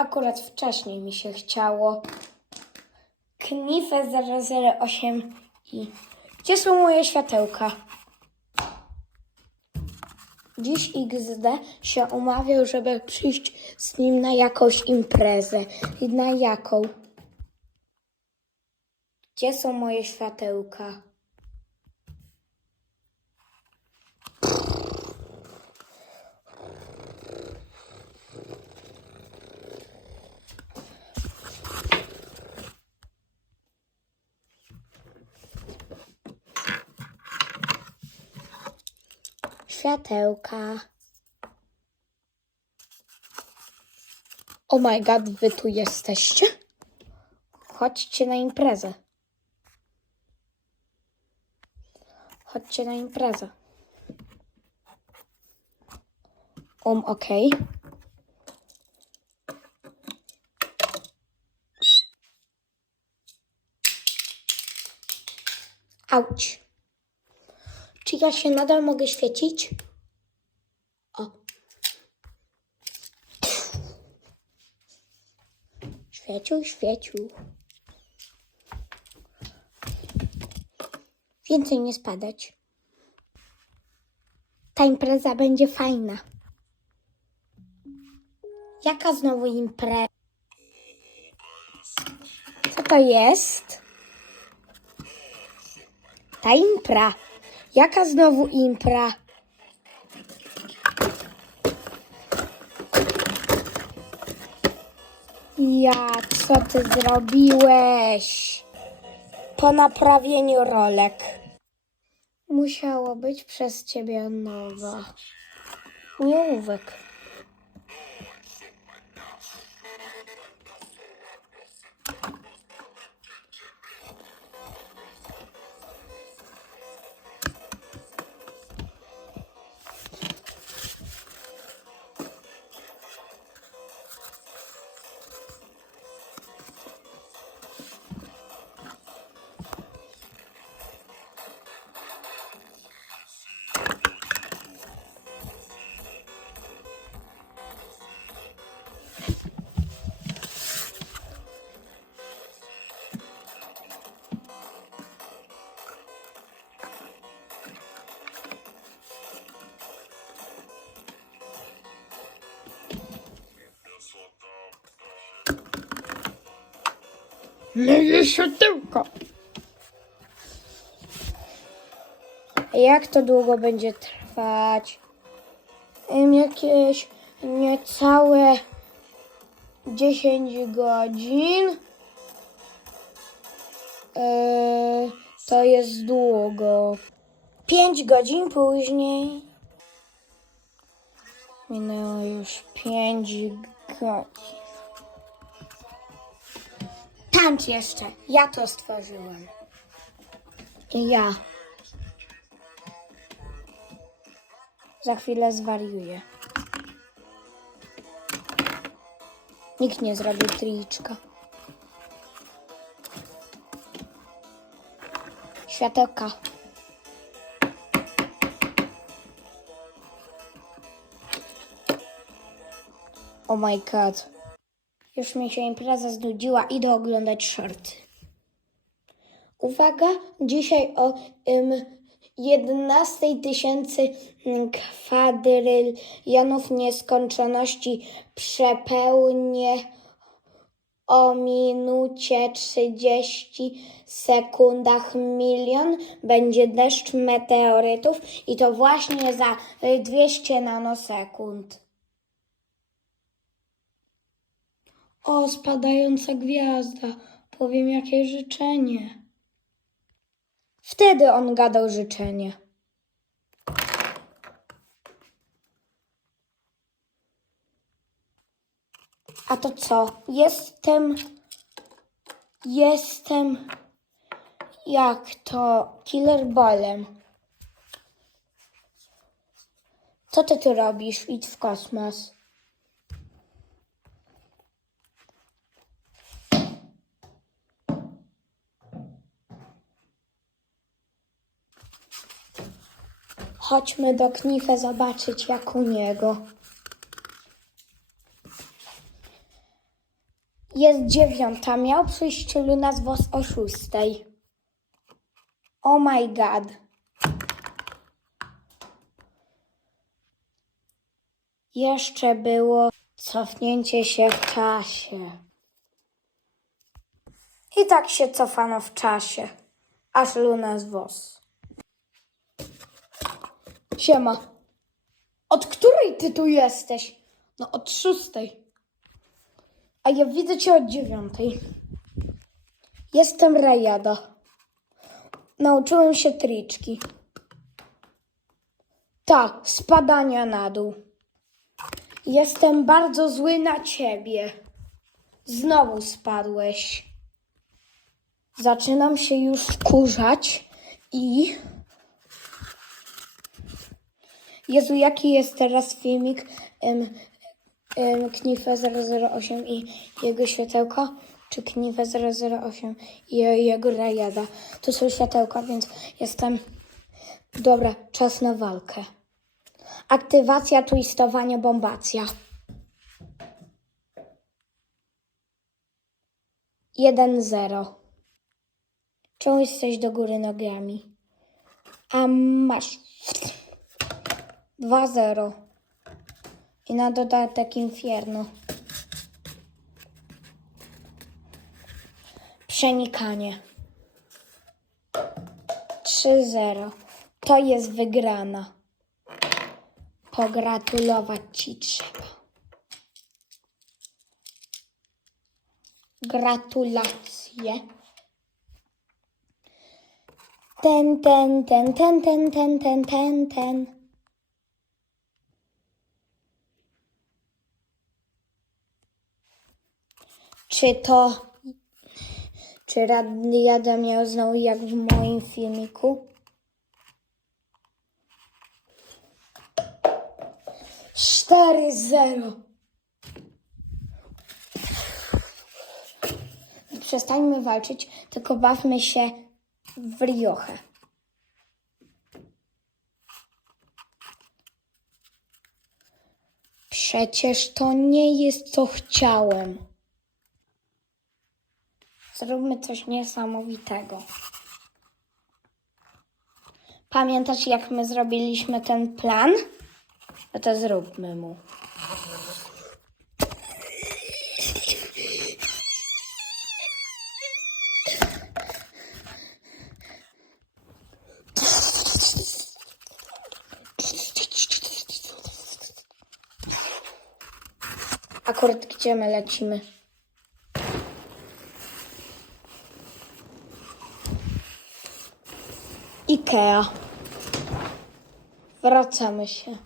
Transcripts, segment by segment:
Akurat wcześniej mi się chciało. Knife 008 i... Gdzie są moje światełka? Dziś XD się umawiał, żeby przyjść z nim na jakąś imprezę. Na jaką? Gdzie są moje światełka? Światełka. Oh my god, wy tu jesteście? Chodźcie na imprezę. Chodźcie na imprezę. Um, okej. Auć. Czy ja się nadal mogę świecić? O. Świecił, świecił. Więcej nie spadać. Ta impreza będzie fajna. Jaka znowu impreza? Co to jest? Ta impra. Jaka znowu impra? Ja, co ty zrobiłeś? Po naprawieniu rolek. Musiało być przez ciebie nowa. Nie Myje światełko. Jak to długo będzie trwać? Jakieś niecałe 10 godzin. Eee, to jest długo. 5 godzin później. Minęło już 5 godzin. Tańcz jeszcze. Ja to stworzyłem. Ja. Za chwilę zwariuję. Nikt nie zrobił triczka. Światełka. Oh my god. Już mi się impreza znudziła, idę oglądać shorty. Uwaga, dzisiaj o ym, 11 tysięcy mm, kwadrylionów nieskończoności przepełnię o minucie 30 sekundach milion będzie deszcz meteorytów i to właśnie za y, 200 nanosekund. O, spadająca gwiazda. Powiem jakie życzenie. Wtedy on gadał życzenie. A to co? Jestem. Jestem. Jak to? Killer Bolem. Co ty tu robisz? Idź w kosmos. Chodźmy do Knife zobaczyć jak u niego. Jest dziewiąta. Miał przyjść Luna z WOS o szóstej. Oh my god. Jeszcze było cofnięcie się w czasie. I tak się cofano w czasie, aż Luna z WOS. Siema. Od której ty tu jesteś? No od szóstej. A ja widzę cię od dziewiątej. Jestem Rajada. Nauczyłem się triczki. Ta, spadania na dół. Jestem bardzo zły na ciebie. Znowu spadłeś. Zaczynam się już wkurzać i... Jezu, jaki jest teraz filmik um, um, Knife 008 i jego światełko? Czy Knife 008 i je- jego rajada? To są światełka, więc jestem... Dobra, czas na walkę. Aktywacja, twistowanie, bombacja. Jeden zero. Czemu jesteś do góry nogami? A masz. 2-0. I na dodatek Inferno. Przenikanie. 3-0. To jest wygrana. Pogratulować ci trzeba. Gratulacje. Ten, ten, ten, ten, ten, ten, ten, ten, ten. Czy to... Czy Radiada miał znowu jak w moim filmiku? Cztery zero. Przestańmy walczyć, tylko bawmy się w riochę. Przecież to nie jest co chciałem. Zróbmy coś niesamowitego. Pamiętasz, jak my zrobiliśmy ten plan? No to zróbmy mu. Akurat gdzie my lecimy? Ikea. Wracamy się.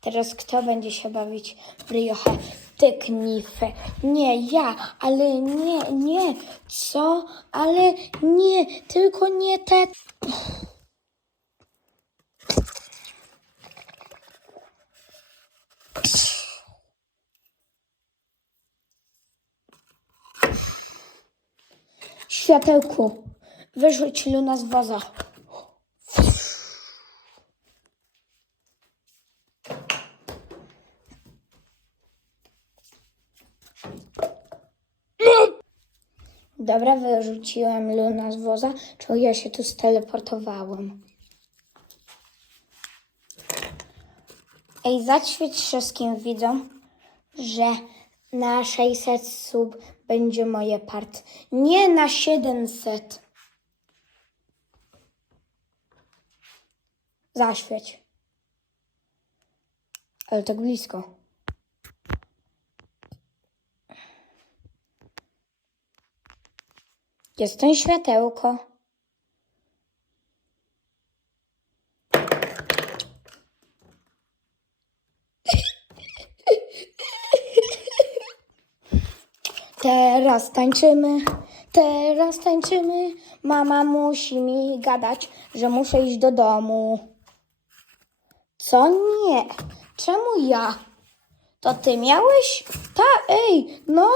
Teraz kto będzie się bawić w riochę? Ty, knifę. Nie, ja, ale nie, nie. Co? Ale nie, tylko nie te... Światełku, wyrzuć Luna z woza. Dobra, wyrzuciłem Luna z woza, czy ja się tu steleportowałem. Ej, zaświeć wszystkim widzom, że na 600 sub będzie moje part. Nie na 700. Zaświeć. Ale tak blisko. Jestem światełko. Teraz tańczymy, teraz tańczymy. Mama musi mi gadać, że muszę iść do domu. Co nie? Czemu ja? To ty miałeś? Ta, ej, no.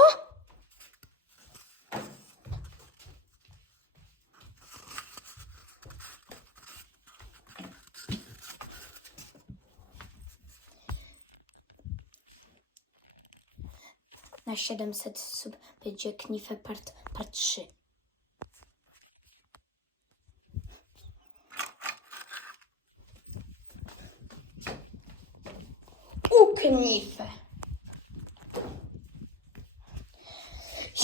Na 700 osób będzie Knife part, part 3. U Knife.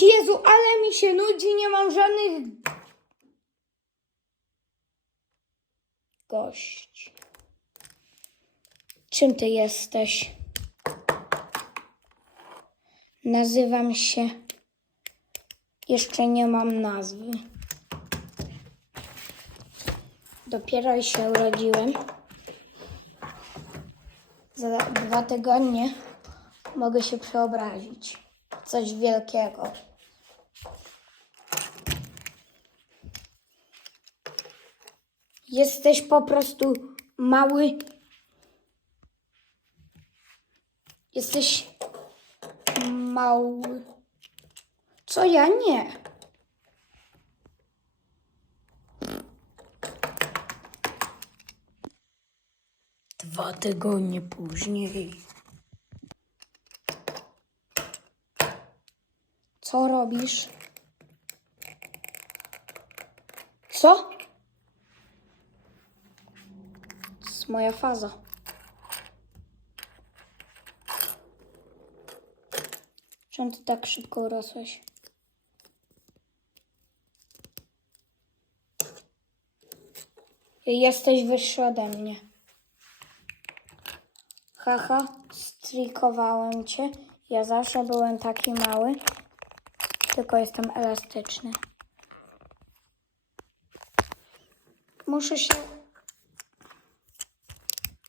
Jezu, ale mi się nudzi, nie mam żadnych gości. Czym ty jesteś? Nazywam się. Jeszcze nie mam nazwy. Dopiero się urodziłem. Za dwa tygodnie mogę się przeobrazić. Coś wielkiego. Jesteś po prostu mały. Jesteś mały. Co ja nie? Dwa tygodnie później. Co robisz? Co? To jest moja faza. Czemu ty tak szybko urosłeś? Jesteś wyższy ode mnie. Haha, strikowałem cię. Ja zawsze byłem taki mały, tylko jestem elastyczny. Muszę się.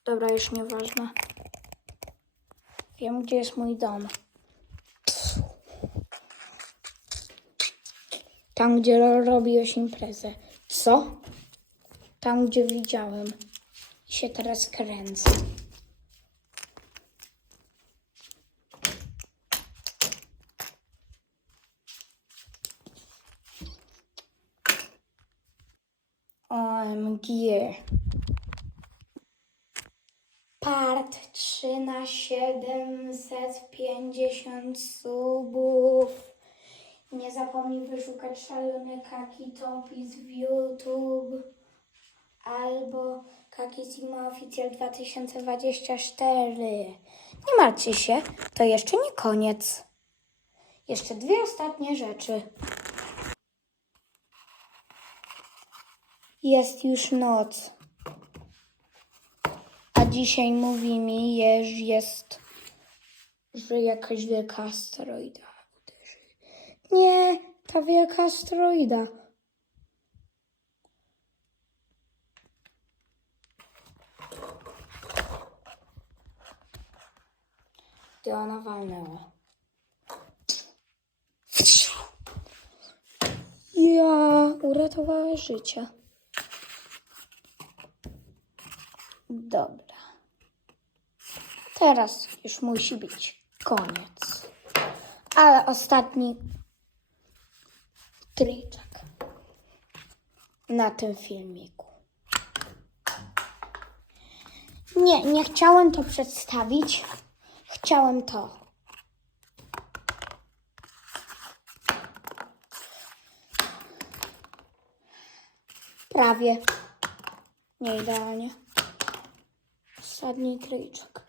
Dobra, już nieważne. Wiem, gdzie jest mój dom. Tam, gdzie ro- robiłeś imprezę. Co? Tam, gdzie widziałem. I się teraz kręcę. OMG. Part 3 na 750 subów. Nie zapomnij wyszukać szalony Kaki Topis w YouTube albo Kaki Sigma Oficjal 2024. Nie martwcie się, to jeszcze nie koniec. Jeszcze dwie ostatnie rzeczy. Jest już noc. A dzisiaj mówi mi, że jest, że jakaś wielka asteroida. Nie, ta wielka asteroida. Gdy ona walnęła. Ja uratowała życie. Dobra. Teraz już musi być koniec. Ale ostatni triczek na tym filmiku. Nie, nie chciałem to przedstawić. Chciałem to. Prawie. Nie idealnie. Ostatni triczek.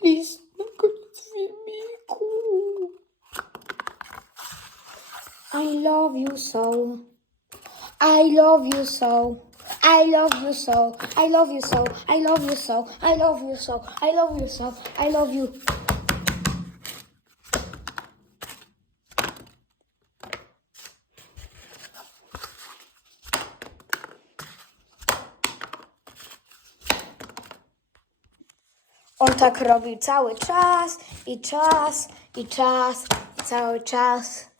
Please, na koniec filmiku. I love you so. I love you so. I love you so. I love you so. I love you so. I love you so. I love you so. I love you. On tak robił cały czas i czas i czas i cały czas.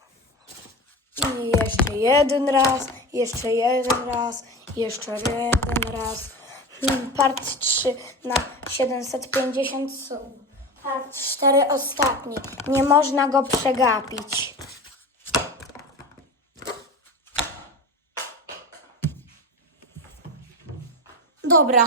I jeszcze jeden raz, jeszcze jeden raz, jeszcze jeden raz. Hmm, Part 3 na 750 słów. Part 4 ostatni. Nie można go przegapić. Dobra,